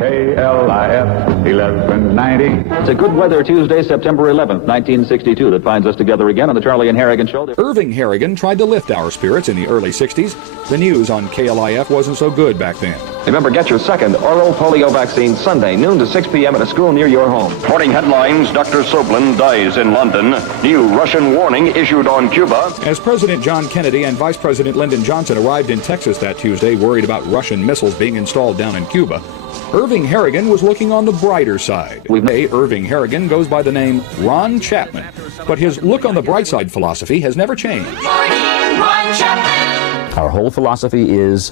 KLIF 1190. It's a good weather Tuesday, September 11th, 1962, that finds us together again on the Charlie and Harrigan Show. Irving Harrigan tried to lift our spirits in the early 60s. The news on KLIF wasn't so good back then. Remember, get your second oral polio vaccine Sunday, noon to 6 p.m. at a school near your home. Morning headlines, Dr. Soblin dies in London. New Russian warning issued on Cuba. As President John Kennedy and Vice President Lyndon Johnson arrived in Texas that Tuesday, worried about Russian missiles being installed down in Cuba, Irving Harrigan was looking on the brighter side. Irving Harrigan goes by the name Ron Chapman, but his look on the bright side philosophy has never changed. Morning, Ron Chapman. Our whole philosophy is,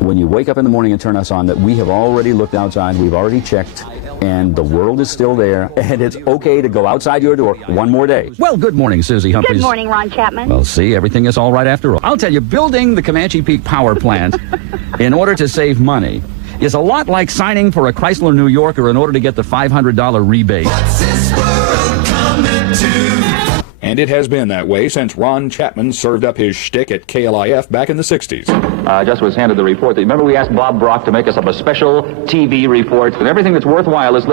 when you wake up in the morning and turn us on, that we have already looked outside, we've already checked, and the world is still there, and it's okay to go outside your door one more day. Well, good morning, Susie Humphreys. Good morning, Ron Chapman. Well, see, everything is all right after all. I'll tell you, building the Comanche Peak Power Plant in order to save money is a lot like signing for a Chrysler New Yorker in order to get the $500 rebate. What's this world coming to? And it has been that way since Ron Chapman served up his shtick at KLIF back in the 60s. I just was handed the report. Remember we asked Bob Brock to make us up a special TV report, and everything that's worthwhile is...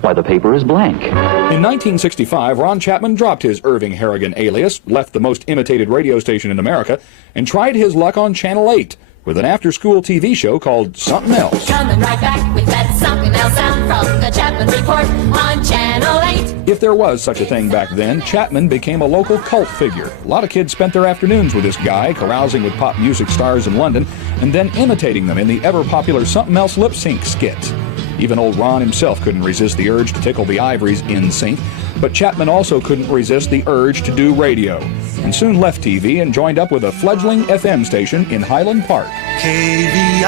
Why, the paper is blank. In 1965, Ron Chapman dropped his Irving Harrigan alias, left the most imitated radio station in America, and tried his luck on Channel 8 with an after-school TV show called Sump'n Else. Coming right back with that Sump'n Else sound from the Chapman Report on Channel 8. If there was such a thing back then, Chapman became a local cult figure. A lot of kids spent their afternoons with this guy, carousing with pop music stars in London, and then imitating them in the ever-popular Sump'n Else lip-sync skit. Even old Ron himself couldn't resist the urge to tickle the ivories in sync, but Chapman also couldn't resist the urge to do radio, and soon left TV and joined up with a fledgling FM station in Highland Park. KVIL.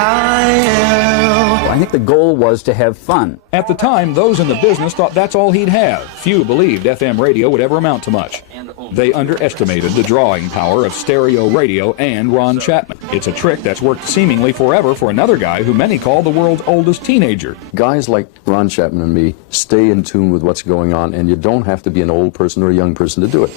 I think the goal was to have fun. At the time, those in the business thought that's all he'd have. Few believed FM radio would ever amount to much. They underestimated the drawing power of stereo radio and Ron Chapman. It's a trick that's worked seemingly forever for another guy who many call the world's oldest teenager. Guys like Ron Chapman and me stay in tune with what's going on, and you don't have to be an old person or a young person to do it.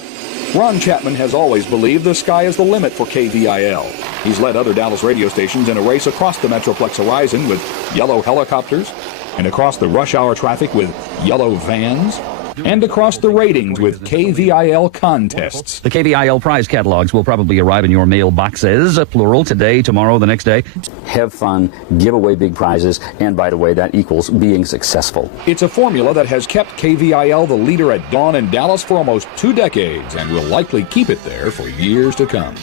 Ron Chapman has always believed the sky is the limit for KVIL. He's led other Dallas radio stations in a race across the Metroplex horizon with yellow helicopters, and across the rush hour traffic with yellow vans, and across the ratings with KVIL contests. The KVIL prize catalogs will probably arrive in your mailboxes, plural, today, tomorrow, the next day. Have fun, give away big prizes, and by the way, that equals being successful. It's a formula that has kept KVIL the leader at dawn in Dallas for almost 2 decades and will likely keep it there for years to come.